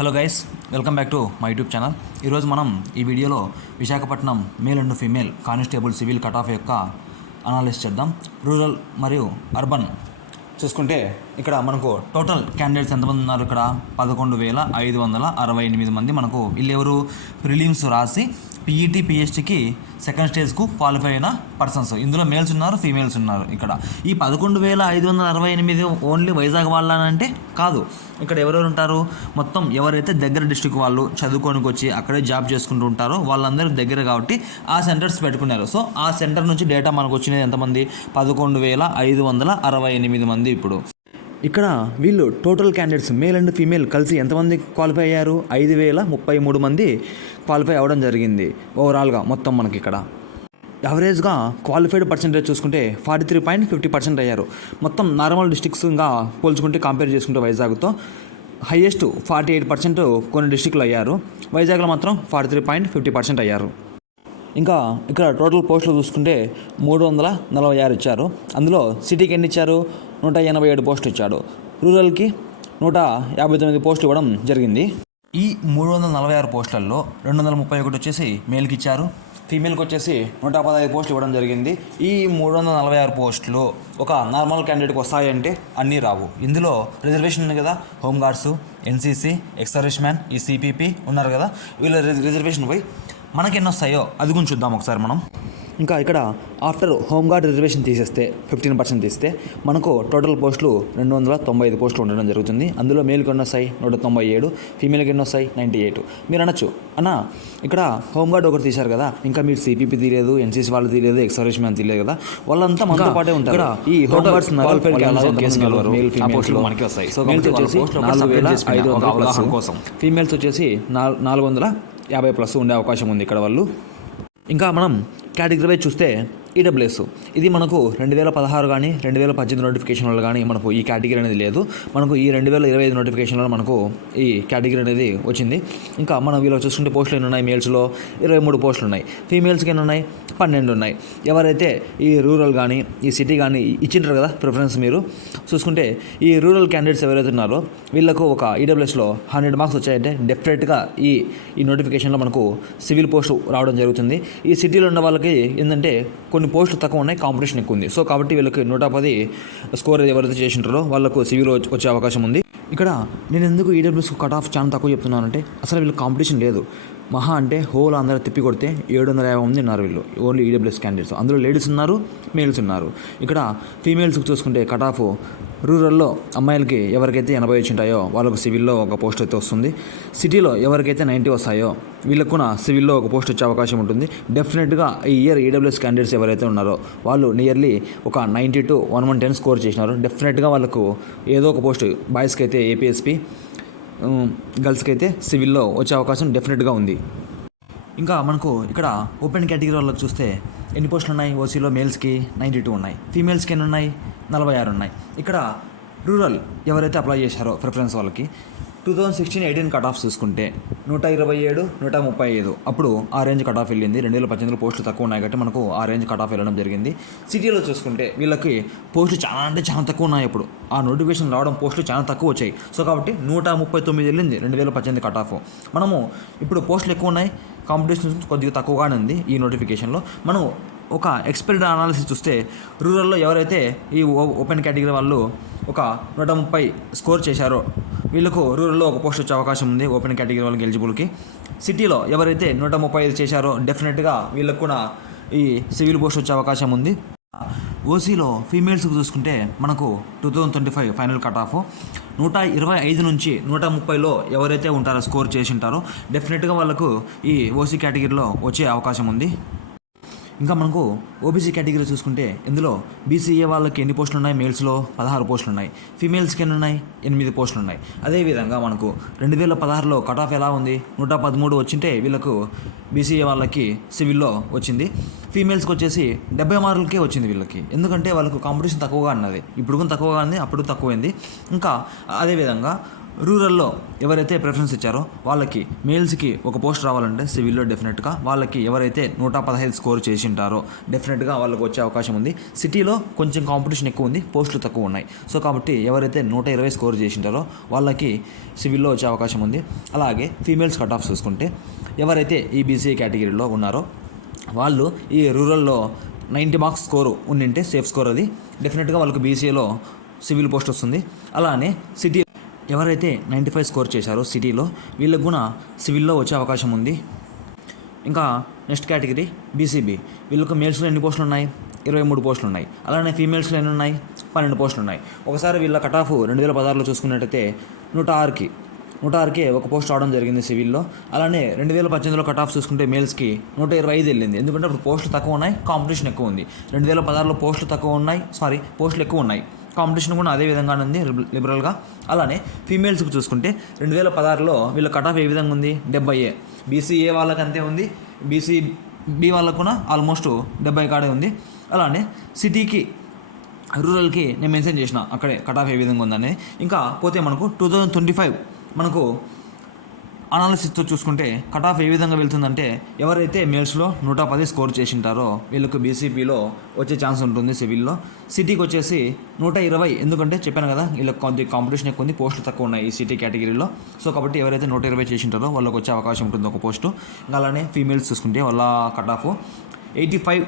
Hello guys, welcome back to my YouTube channel. ఈరోజు మనం ఈ వీడియోలో Visakhapatnam male and female constable civil cut off యొక్క అనాలిసిస్ చేద్దాం. రూరల్ మరియు అర్బన్ చూసుకుంటే ఇక్కడ మనకు టోటల్ క్యాండిడేట్స్ ఎంతమంది ఉన్నారు? ఇక్కడ 11,568 మంది మనకు వీళ్ళు ఎవరు ప్రిలిమ్స్ రాసి పీఈటీ పిహెచ్డికి సెకండ్ స్టేజ్కు క్వాలిఫై అయిన పర్సన్స్. ఇందులో మేల్స్ ఉన్నారు, ఫీమేల్స్ ఉన్నారు. ఇక్కడ ఈ 11,568 ఓన్లీ వైజాగ్ వాళ్ళనంటే కాదు. ఇక్కడ ఎవరెవరు ఉంటారు? మొత్తం ఎవరైతే దగ్గర డిస్ట్రిక్ట్ వాళ్ళు చదువుకోనికి వచ్చి అక్కడే జాబ్ చేసుకుంటూ ఉంటారో వాళ్ళందరూ దగ్గర కాబట్టి ఆ సెంటర్స్ పెట్టుకున్నారు. సో ఆ సెంటర్ నుంచి డేటా మనకు వచ్చినది ఎంతమంది? 11,568 మంది. ఇప్పుడు ఇక్కడ వీళ్ళు total candidates male and female కలిసి ఎంతమంది క్వాలిఫై అయ్యారు? 5,033 మంది క్వాలిఫై అవ్వడం జరిగింది ఓవరాల్గా. మొత్తం మనకి ఇక్కడ యావరేజ్గా క్వాలిఫైడ్ పర్సెంటేజ్ చూసుకుంటే 43.50% అయ్యారు. మొత్తం నార్మల్ డిస్ట్రిక్ట్స్గా పోల్చుకుంటే కంపేర్ చేసుకుంటే వైజాగ్తో హైయెస్ట్ 48% కొన్ని డిస్ట్రిక్ట్లు అయ్యారు. వైజాగ్లో మాత్రం 43.50% అయ్యారు. ఇంకా ఇక్కడ టోటల్ పోస్టులు చూసుకుంటే 346 ఇచ్చారు. అందులో సిటీకి ఎన్ని ఇచ్చారు? 187 పోస్టులు ఇచ్చాడు. రూరల్కి 159 పోస్టులు ఇవ్వడం జరిగింది. ఈ 346 పోస్టులలో 231 వచ్చేసి మేల్కి ఇచ్చారు. ఫీమేల్కి వచ్చేసి 115 పోస్టులు ఇవ్వడం జరిగింది. ఈ 346 పోస్టులు ఒక నార్మల్ క్యాండిడేట్కి వస్తాయంటే అన్నీ రావు. ఇందులో రిజర్వేషన్ ఉంది కదా, హోంగార్డ్స్, ఎన్సీసీ, ఎక్స్ సర్వీస్ మ్యాన్, ఈ సిపిపి ఉన్నారు కదా, వీళ్ళ రిజర్వేషన్ పోయి మనకి ఎన్ని వస్తాయో అది గురించి చూద్దాం ఒకసారి మనం. ఇంకా ఇక్కడ ఆఫ్టర్ హోంగార్డ్ రిజర్వేషన్ తీసేస్తే 15% తీస్తే మనకు టోటల్ పోస్టులు 295 పోస్టులు ఉండడం జరుగుతుంది. అందులో మేల్కి ఎన్ని వస్తాయి? 197, ఫీమేల్కి ఎన్ని వస్తాయి? 98. మీరు అనొచ్చు, అన్న ఇక్కడ హోంగార్డ్ ఒకరు తీశారు కదా, ఇంకా మీరు సిపిపి తీయలేదు, ఎన్సీసీ వాళ్ళు తీయలేదు, ఎక్స్ సర్వీస్ మ్యాన్ తీయలేదు కదా, వాళ్ళంతా మనతో పాటే ఉంటారు. ఈ హోంగార్డ్స్ మనకి వస్తాయి. సో వచ్చేసి 4,500 ఫీమేల్స్ వచ్చేసి 450+ ఉండే అవకాశం ఉంది ఇక్కడ వాళ్ళు. ఇంకా మనం కేటగిరీ వైజ్ చూస్తే ఈడబ్ల్యూఎస్ ఇది మనకు 2016 కానీ 2018 నోటిఫికేషన్లో కానీ మనకు ఈ కేటగిరీ అనేది లేదు. మనకు ఈ 2025 నోటిఫికేషన్లో మనకు ఈ కేటగిరీ అనేది వచ్చింది. ఇంకా మనం వీళ్ళు చూసుకుంటే పోస్టులు ఎన్ని ఉన్నాయి? మేల్స్లో 23 పోస్టులు ఉన్నాయి. ఫీమేల్స్కి ఎన్ని ఉన్నాయి? 12 ఉన్నాయి. ఎవరైతే ఈ రూరల్ కానీ ఈ సిటీ కానీ ఇచ్చింటారు కదా ప్రిఫరెన్స్, మీరు చూసుకుంటే ఈ రూరల్ క్యాండిడేట్స్ ఎవరైతే ఉన్నారో వీళ్ళకు ఒక ఈడబ్ల్యూఎస్లో 100 మార్క్స్ వచ్చాయంటే డెఫినెట్గా ఈ నోటిఫికేషన్లో మనకు సివిల్ పోస్టు రావడం జరుగుతుంది. ఈ సిటీలో ఉన్న వాళ్ళకి ఏంటంటే కొన్ని పోస్టులు తక్కువ ఉన్నాయి, కాంపిటీషన్ ఎక్కువ ఉంది. సో కాబట్టి వీళ్ళకి 110 స్కోర్ ఎవరైతే చేసింటారో వాళ్ళకు సివిల్ వచ్చే అవకాశం ఉంది. ఇక్కడ నేను ఎందుకు ఈడబ్ల్యూఎస్ కట్ ఆఫ్ చాలా తక్కువ చెప్తున్నానంటే అసలు వీళ్ళకి కాంపిటీషన్ లేదు. మహా అంటే హోల్ అందరూ తిప్పి కొడితే 750 మంది ఉన్నారు వీళ్ళు ఓన్లీ ఈడబ్ల్యూఎస్ క్యాండిడేట్స్. అందులో లేడీస్ ఉన్నారు, మేల్స్ ఉన్నారు. ఇక్కడ ఫీమేల్స్కి చూసుకుంటే కట్ ఆఫ్ రూరల్లో అమ్మాయిలకి ఎవరికైతే 80 వచ్చింటాయో వాళ్ళకు సివిల్లో ఒక పోస్ట్ అయితే వస్తుంది. సిటీలో ఎవరికైతే 90 వస్తాయో వీళ్ళకు కూడా సివిల్లో ఒక పోస్ట్ వచ్చే అవకాశం ఉంటుంది. డెఫినెట్గా ఈ ఇయర్ ఈడబ్ల్యూఎస్ క్యాండిడేట్స్ ఎవరైతే ఉన్నారో వాళ్ళు నియర్లీ ఒక 90 to 110 స్కోర్ చేసినారు. డెఫినెట్గా వాళ్ళకు ఏదో ఒక పోస్ట్, బాయ్స్కి అయితే ఏపీఎస్పీ, గర్ల్స్కి అయితే సివిల్లో వచ్చే అవకాశం డెఫినెట్గా ఉంది. ఇంకా మనకు ఇక్కడ ఓపెన్ కేటగిరీ వాళ్ళకి చూస్తే ఎన్ని పోస్టులు ఉన్నాయి? ఓసీలో మేల్స్కి 92 ఉన్నాయి, ఫీమేల్స్కి ఎన్ని ఉన్నాయి? 46 ఉన్నాయి. ఇక్కడ రూరల్ ఎవరైతే అప్లై చేశారో ప్రిఫరెన్స్ వాళ్ళకి 2016-18 కట్ ఆఫ్ చూసుకుంటే 127, 135 అప్పుడు ఆ రేంజ్ కట్ ఆఫ్ వెళ్ళింది. 2018 పోస్టులు తక్కువ ఉన్నాయి కాబట్టి మనకు ఆ రేంజ్ కట్ ఆఫ్ వెళ్ళడం జరిగింది. సిటీలో చూసుకుంటే వీళ్ళకి పోస్టులు చాలా అంటే చాలా తక్కువ ఉన్నాయి. ఇప్పుడు ఆ నోటిఫికేషన్ రావడం పోస్టులు చాలా తక్కువ వచ్చాయి. సో కాబట్టి 139 వెళ్ళింది 2018 కట్ ఆఫ్. మనము ఇప్పుడు పోస్టులు ఎక్కువ ఉన్నాయి, కాంపిటీషన్ కొద్దిగా తక్కువగానే ఉంది ఈ నోటిఫికేషన్లో. మనం ఒక ఎక్స్పైర్డ్ అనాలిసిస్ చూస్తే రూరల్లో ఎవరైతే ఈ ఓపెన్ కేటగిరీ వాళ్ళు ఒక 130 స్కోర్ చేశారో వీళ్ళకు రూరల్లో ఒక పోస్ట్ వచ్చే అవకాశం ఉంది ఓపెన్ కేటగిరీ వాళ్ళకి ఎలిజిబుల్కి. సిటీలో ఎవరైతే 135 చేశారో డెఫినెట్గా వీళ్ళకు కూడా ఈ సివిల్ పోస్ట్ వచ్చే అవకాశం ఉంది. ఓసీలో ఫీమేల్స్కి చూసుకుంటే మనకు 2025 ఫైనల్ కట్ ఆఫ్ 125 నుంచి 130లో ఎవరైతే ఉంటారో స్కోర్ చేసి ఉంటారో డెఫినెట్గా వాళ్ళకు ఈ ఓసీ కేటగిరీలో వచ్చే అవకాశం ఉంది. ఇంకా మనకు ఓబీసీ కేటగిరీ చూసుకుంటే ఇందులో బీసీఏ వాళ్ళకి ఎన్ని పోస్టులు ఉన్నాయి? మేల్స్లో 16 పోస్టులు ఉన్నాయి, ఫీమేల్స్కి ఎన్ని ఉన్నాయి? 8 పోస్టులు ఉన్నాయి. అదేవిధంగా మనకు 2016లో కట్ ఆఫ్ ఎలా ఉంది? 113 వచ్చింటే వీళ్ళకు బీసీఏ వాళ్ళకి సివిల్లో వచ్చింది. ఫీమేల్స్కి వచ్చేసి 70 మార్కులకే వచ్చింది వీళ్ళకి. ఎందుకంటే వాళ్ళకు కాంపిటీషన్ తక్కువగా ఉన్నది. ఇప్పుడు కూడా తక్కువగా ఉంది, అప్పుడు తక్కువైంది. ఇంకా అదేవిధంగా రూరల్లో ఎవరైతే ప్రిఫరెన్స్ ఇచ్చారో వాళ్ళకి మేల్స్కి ఒక పోస్ట్ రావాలంటే సివిల్లో డెఫినెట్గా వాళ్ళకి ఎవరైతే 115 స్కోర్ చేసి ఉంటారో డెఫినెట్గా వాళ్ళకి వచ్చే అవకాశం ఉంది. సిటీలో కొంచెం కాంపిటీషన్ ఎక్కువ ఉంది, పోస్టులు తక్కువ ఉన్నాయి. సో కాబట్టి ఎవరైతే 120 స్కోర్ చేసి ఉంటారో వాళ్ళకి సివిల్లో వచ్చే అవకాశం ఉంది. అలాగే ఫీమేల్స్ కట్ ఆఫ్ చూసుకుంటే ఎవరైతే ఈ బీసీ కేటగిరీలో ఉన్నారో వాళ్ళు ఈ రూరల్లో 90 మార్క్స్ స్కోరు ఉండింటే సేఫ్ స్కోర్ అది డెఫినెట్గా వాళ్ళకి బీసీఏలో సివిల్ పోస్ట్ వస్తుంది. అలానే సిటీ ఎవరైతే 95 స్కోర్ చేశారో సిటీలో వీళ్ళకు కూడా సివిల్లో వచ్చే అవకాశం ఉంది. ఇంకా నెక్స్ట్ కేటగిరీ బీసీబీ. వీళ్ళకు మేల్స్లో ఎన్ని పోస్టులు ఉన్నాయి? 23 పోస్టులు ఉన్నాయి. అలానే ఫీమేల్స్లో ఎన్ని ఉన్నాయి? 12 పోస్టులు ఉన్నాయి. ఒకసారి వీళ్ళ కట్ ఆఫ్ 2016లో చూసుకున్నట్టయితే 106కే ఒక పోస్ట్ రావడం జరిగింది సివిల్లో. అలానే 2018లో కట్ ఆఫ్ చూసుకుంటే మేల్స్కి 125 వెళ్ళింది. ఎందుకంటే అప్పుడు పోస్టులు తక్కువ ఉన్నాయి, కాంపిటీషన్ ఎక్కువ ఉంది. 2016లో పోస్టులు పోస్టులు ఎక్కువ ఉన్నాయి, కాంపిటీషన్ కూడా అదే విధంగా ఉంది లిబరల్గా. అలానే ఫీమేల్స్కి చూసుకుంటే 2016లో వీళ్ళ కట్ ఆఫ్ ఏ విధంగా ఉంది? 70. బీసీఏ వాళ్ళకి అంతే ఉంది, బీసీబీ వాళ్ళకు కూడా ఆల్మోస్ట్ 70 కాడే ఉంది. అలానే సిటీకి రూరల్కి నేను మెన్షన్ చేసిన అక్కడే కట్ ఆఫ్ ఏ విధంగా ఉందని. ఇంకా పోతే మనకు 2025 మనకు అనాలిసిస్తో చూసుకుంటే కట్ ఆఫ్ ఏ విధంగా వెళ్తుందంటే ఎవరైతే మేల్స్లో 110 స్కోర్ చేసి ఉంటారో వీళ్ళకు బీసీపీలో వచ్చే ఛాన్స్ ఉంటుంది సివిల్లో. సిటీకి వచ్చేసి 120, ఎందుకంటే చెప్పాను కదా వీళ్ళకి కొంచెం కాంపిటీషన్ ఎక్కువ ఉంది, పోస్టులు తక్కువ ఉన్నాయి ఈ సిటీ కేటగిరీలో. సో కాబట్టి ఎవరైతే 120 చేసి ఉంటారో వాళ్ళకి వచ్చే అవకాశం ఉంటుంది ఒక పోస్టు. అలానే ఫీమేల్స్ చూసుకుంటే వాళ్ళ కట్ ఆఫ్ 85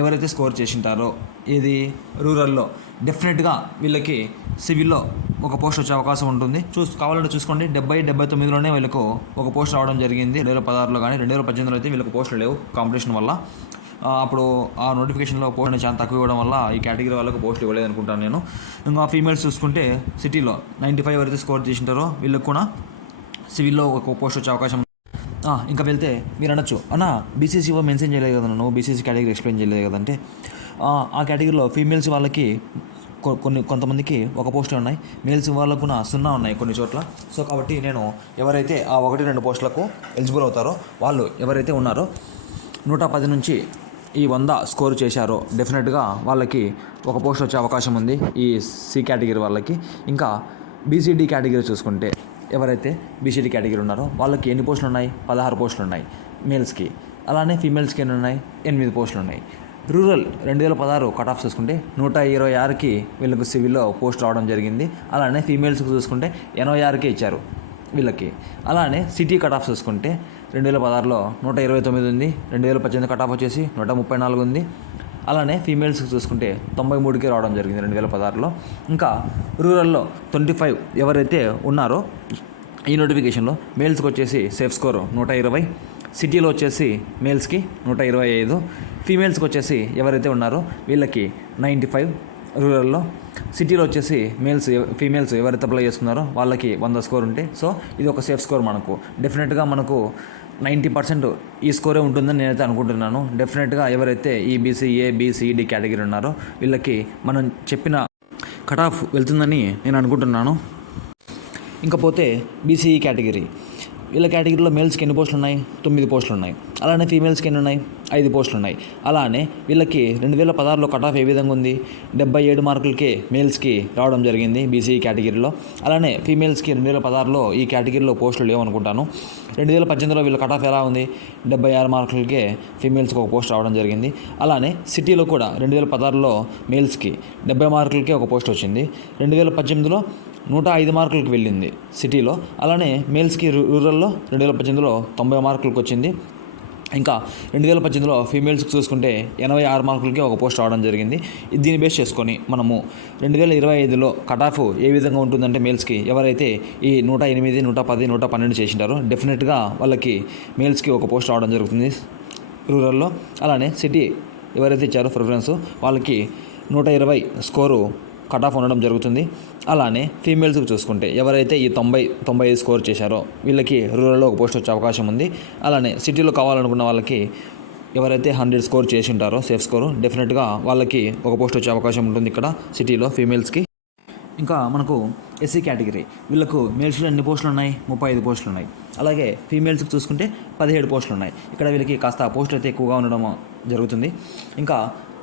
ఎవరైతే స్కోర్ చేసి ఉంటారో ఇది రూరల్లో డెఫినెట్గా వీళ్ళకి సివిల్లో ఒక పోస్ట్ వచ్చే అవకాశం ఉంటుంది. కావాలంటే చూసుకోండి 70-79లోనే వీళ్ళకు ఒక పోస్ట్ రావడం జరిగింది 2016లో. కానీ 2018లో అయితే వీళ్ళకి పోస్టులు లేవు కాంపిటీషన్ వల్ల. అప్పుడు ఆ నోటిఫికేషన్లో పోస్ట్ చాలా తక్కువ ఇవ్వడం వల్ల ఈ కేటగిరీ వాళ్ళకు పోస్టులు ఇవ్వలేదు అనుకుంటాను నేను. ఇంకా ఫీమేల్స్ చూసుకుంటే సిటీలో 95 ఎవరైతే స్కోర్ చేసి ఉంటారో వీళ్ళకి కూడా సివిల్లో ఒక పోస్ట్ వచ్చే అవకాశం. ఇంకా వెళ్తే మీరు అనొచ్చు, అన్న బీసీసీఓ మెన్షన్ చేయలేదు కదా, నువ్వు బీసీసీ కేటగిరీ ఎక్స్ప్లెయిన్ చేయలేదు కదంటే ఆ కేటగిరీలో ఫీమేల్స్ వాళ్ళకి కొంతమందికి ఒక పోస్టే ఉన్నాయి, మేల్స్ వాళ్ళకు 0 ఉన్నాయి కొన్ని చోట్ల. సో కాబట్టి నేను ఎవరైతే ఆ 1-2 పోస్టులకు ఎలిజిబుల్ అవుతారో వాళ్ళు ఎవరైతే ఉన్నారో 110 నుంచి ఈ 100 స్కోర్ చేశారో డెఫినెట్గా వాళ్ళకి ఒక పోస్ట్ వచ్చే అవకాశం ఉంది ఈ సి కేటగిరీ వాళ్ళకి. ఇంకా బీసీడీ కేటగిరీ చూసుకుంటే ఎవరైతే బీసీడీ కేటగిరీ ఉన్నారో వాళ్ళకి ఎన్ని పోస్టులు ఉన్నాయి? 16 పోస్టులు ఉన్నాయి మేల్స్కి. అలానే ఫీమేల్స్కి ఎన్ని ఉన్నాయి? 8 పోస్టులు ఉన్నాయి. రూరల్ 2016 కట్ ఆఫ్ చూసుకుంటే 126కి వీళ్ళకు సివిల్లో పోస్ట్ రావడం జరిగింది. అలానే ఫీమేల్స్కి చూసుకుంటే 86కే ఇచ్చారు వీళ్ళకి. అలానే సిటీ కట్ ఆఫ్ చూసుకుంటే 2016లో 129 ఉంది, 2018 కట్ ఆఫ్ వచ్చేసి 134 ఉంది. అలానే ఫీమేల్స్కి చూసుకుంటే 93కే రావడం జరిగింది 2016లో. ఇంకా రూరల్లో 25 ఎవరైతే ఉన్నారో ఈ నోటిఫికేషన్లో మేల్స్కి వచ్చేసి సేఫ్ స్కోర్ 120, సిటీలో వచ్చేసి మేల్స్కి 125, ఫీమేల్స్కి వచ్చేసి ఎవరైతే ఉన్నారో వీళ్ళకి 95 రూరల్లో. సిటీలో వచ్చేసి ఫీమేల్స్ ఎవరైతే అప్లై చేసుకున్నారో వాళ్ళకి 100 స్కోర్ ఉంటే సో ఇది ఒక సేఫ్ స్కోర్. మనకు డెఫినెట్గా మనకు 90% ఈ స్కోరే ఉంటుందని నేనైతే అనుకుంటున్నాను. డెఫినెట్గా ఎవరైతే ఈ బీసీఏ బీసీడీ కేటగిరీ ఉన్నారో వీళ్ళకి మనం చెప్పిన కట్ ఆఫ్ వెళ్తుందని నేను అనుకుంటున్నాను. ఇంకపోతే బీసీఈ కేటగిరీ వీళ్ళ కేటగిరీలో మేల్స్కి ఎన్ని పోస్టులు ఉన్నాయి? 9 పోస్టులు ఉన్నాయి. అలానే ఫీమేల్స్కి ఎన్ని ఉన్నాయి? 5 పోస్టులు ఉన్నాయి. అలానే వీళ్ళకి 2016లో కట్ ఆఫ్ ఏ విధంగా ఉంది? 77 మార్కులకే మేల్స్కి రావడం జరిగింది బీసీఈ కేటగిరీలో. అలానే ఫీమేల్స్కి 2016లో ఈ కేటగిరీలో పోస్టులు లేవనుకుంటాను. 2018లో వీళ్ళ కట్ ఆఫ్ ఎలా ఉంది? 76 మార్కులకే ఫీమేల్స్కి ఒక పోస్ట్ రావడం జరిగింది. అలానే సిటీలో కూడా 2016లో మేల్స్కి 70 మార్కులకే ఒక పోస్ట్ వచ్చింది. 2018లో 105 మార్కులకు వెళ్ళింది సిటీలో. అలానే మేల్స్కి రూరల్లో 2018లో 90 మార్కులకు వచ్చింది. ఇంకా 2018లో ఫీమేల్స్కి చూసుకుంటే 86 మార్కులకి ఒక పోస్ట్ రావడం జరిగింది. దీన్ని బేస్ చేసుకొని మనము 2025లో కట్ ఆఫ్ ఏ విధంగా ఉంటుందంటే మేల్స్కి ఎవరైతే ఈ 108, 110, 112 చేసింటారో డెఫినెట్గా వాళ్ళకి మేల్స్కి ఒక పోస్ట్ రావడం జరుగుతుంది రూరల్లో. అలానే సిటీ ఎవరైతే ఇచ్చారో ప్రిఫరెన్స్ వాళ్ళకి 120 స్కోరు కట్ ఆఫ్ ఉండడం జరుగుతుంది. అలానే ఫీమేల్స్కి చూసుకుంటే ఎవరైతే ఈ 90-95 స్కోర్ చేశారో వీళ్ళకి రూరల్లో ఒక పోస్ట్ వచ్చే అవకాశం ఉంది. అలానే సిటీలో కావాలనుకున్న వాళ్ళకి ఎవరైతే 100 స్కోర్ చేసి ఉంటారో సేఫ్ స్కోరు డెఫినెట్గా వాళ్ళకి ఒక పోస్ట్ వచ్చే అవకాశం ఉంటుంది ఇక్కడ సిటీలో ఫీమేల్స్కి. ఇంకా మనకు ఎస్సీ కేటగిరీ వీళ్ళకు మేల్స్లో ఎన్ని పోస్టులు ఉన్నాయి? 35 పోస్టులు ఉన్నాయి. అలాగే ఫీమేల్స్కి చూసుకుంటే 17 పోస్టులు ఉన్నాయి. ఇక్కడ వీళ్ళకి కాస్త పోస్టులు అయితే ఎక్కువగా ఉండడం జరుగుతుంది. ఇంకా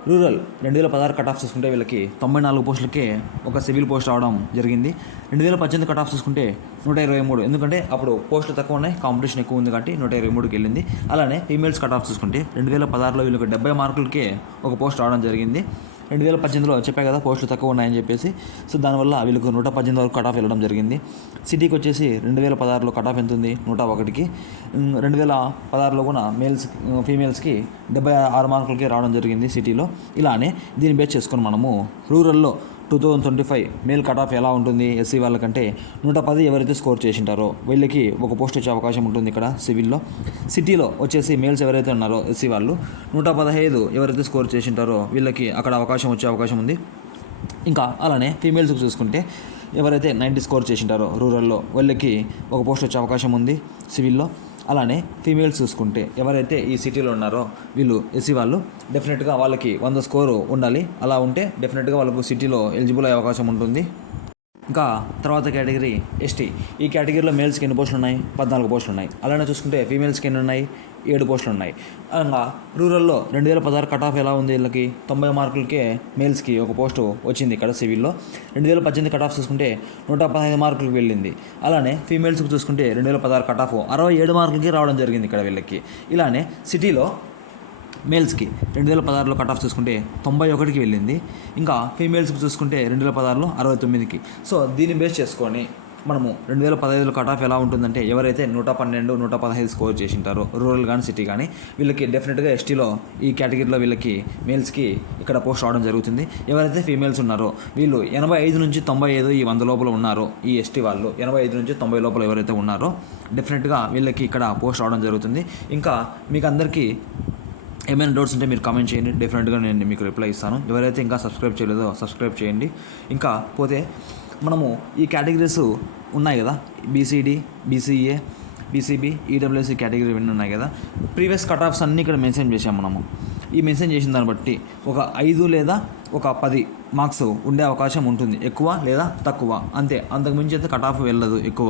రూరల్ 2016 కట్ ఆఫ్ చూసుకుంటే వీళ్ళకి 94 పోస్టులకే ఒక సివిల్ పోస్ట్ రావడం జరిగింది. 2018 కట్ ఆఫ్ చూసుకుంటే 123, ఎందుకంటే అప్పుడు పోస్టులు తక్కువ ఉన్నాయి, కాంపిటీషన్ ఎక్కువ ఉంది కాబట్టి 123కి వెళ్ళింది. అలానే ఫీమేల్స్ కట్ ఆఫ్ చూసుకుంటే 2016లో వీళ్ళకి 70 మార్కులకే ఒక పోస్ట్ రావడం జరిగింది. 2018లో చెప్పా కదా పోస్టులు తక్కువ ఉన్నాయని చెప్పేసి. సో దానివల్ల వీళ్ళకు 118 వరకు కట్ ఆఫ్ వెళ్ళడం జరిగింది. సిటీకి వచ్చేసి 2016లో కట్ ఆఫ్ ఎంత ఉంది, 101కి. 2016లో కూడా ఫీమేల్స్కి 76 మార్కులకి రావడం జరిగింది సిటీలో. ఇలానే దీన్ని బేస్ చేసుకొని మనము రూరల్లో 2025 మేల్ కట్ ఆఫ్ ఎలా ఉంటుంది ఎస్సీ వాళ్ళకంటే 110 ఎవరైతే స్కోర్ చేసింటారో వీళ్ళకి ఒక పోస్ట్ వచ్చే అవకాశం ఉంటుంది ఇక్కడ సివిల్లో. సిటీలో వచ్చేసి మేల్స్ ఎవరైతే ఉన్నారో ఎస్సీ వాళ్ళు 115 ఎవరైతే స్కోర్ చేసింటారో వీళ్ళకి అక్కడ అవకాశం వచ్చే అవకాశం ఉంది. ఇంకా అలానే ఫీమేల్స్కి చూసుకుంటే ఎవరైతే 90 స్కోర్ చేసింటారో రూరల్లో వాళ్ళకి ఒక పోస్ట్ వచ్చే అవకాశం ఉంది సివిల్లో. అలానే ఫీమేల్స్ చూసుకుంటే ఎవరైతే ఈ సిటీలో ఉన్నారో వీళ్ళు ఎస్సీ వాళ్ళు డెఫినెట్గా వాళ్ళకి 100 స్కోరు ఉండాలి. అలా ఉంటే డెఫినెట్గా వాళ్ళకు సిటీలో ఎలిజిబుల్ అయ్యే అవకాశం ఉంటుంది. ఇంకా తర్వాత కేటగిరీ ఎస్టీ. ఈ కేటగిరీలో మేల్స్కి ఎన్ని పోస్టులు ఉన్నాయి, 14 పోస్టులు ఉన్నాయి. అలానే చూసుకుంటే ఫీమేల్స్కి ఎన్ని ఉన్నాయి, 7 పోస్టులు ఉన్నాయి. అలాగా రూరల్లో 2016 కట్ ఆఫ్ ఎలా ఉంది, వీళ్ళకి 90 మార్కులకే మేల్స్కి ఒక పోస్టు వచ్చింది ఇక్కడ సివిల్లో. 2018 కట్ ఆఫ్ చూసుకుంటే 115 మార్కులకు వెళ్ళింది. అలానే ఫీమేల్స్కి చూసుకుంటే 2016 కట్ ఆఫ్ 67 మార్కులకి రావడం జరిగింది ఇక్కడ వీళ్ళకి. ఇలానే సిటీలో మేల్స్కి 2016లో కట్ ఆఫ్ చూసుకుంటే 91కి వెళ్ళింది. ఇంకా ఫీమేల్స్కి చూసుకుంటే 2016లో 69కి. సో దీన్ని బేస్ చేసుకొని మనము 2015లో కట్ ఆఫ్ ఎలా ఉంటుందంటే ఎవరైతే 112, 115 స్కోర్ చేసింటారో రూరల్ కానీ సిటీ కానీ వీళ్ళకి డెఫినెట్గా ఎస్టీలో ఈ కేటగిరీలో వీళ్ళకి మేల్స్కి ఇక్కడ పోస్ట్ రావడం జరుగుతుంది. ఎవరైతే ఫీమేల్స్ ఉన్నారో వీళ్ళు 85 నుంచి 95 ఈ 100 లోపల ఉన్నారో ఈ ఎస్టీ వాళ్ళు 85 నుంచి 90 లోపల ఎవరైతే ఉన్నారో డెఫినెట్గా వీళ్ళకి ఇక్కడ పోస్ట్ రావడం జరుగుతుంది. ఇంకా మీకు అందరికీ ఏమైనా డౌట్స్ ఉంటే మీరు కామెంట్ చేయండి, డెఫినెట్గా నేను మీకు రిప్లై ఇస్తాను. ఎవరైతే ఇంకా సబ్స్క్రైబ్ చేయలేదో సబ్స్క్రైబ్ చేయండి. ఇంకా పోతే మనము ఈ కేటగిరీస్ ఉన్నాయి కదా, బీసీడీ, బీసీఏ, బీసీబీ, ఈడబ్ల్యూఎస్సీ కేటగిరీ ఇవన్నీ ఉన్నాయి కదా. ప్రీవియస్ కట్ ఆఫ్స్ అన్నీ ఇక్కడ మెన్షన్ చేసాము మనము. ఈ మెన్షన్ చేసిన దాన్ని బట్టి ఒక 5 లేదా ఒక 10 మార్క్స్ ఉండే అవకాశం ఉంటుంది, ఎక్కువ లేదా తక్కువ అంతే. అంతకుమించి అయితే కట్ ఆఫ్ వెళ్ళదు ఎక్కువ.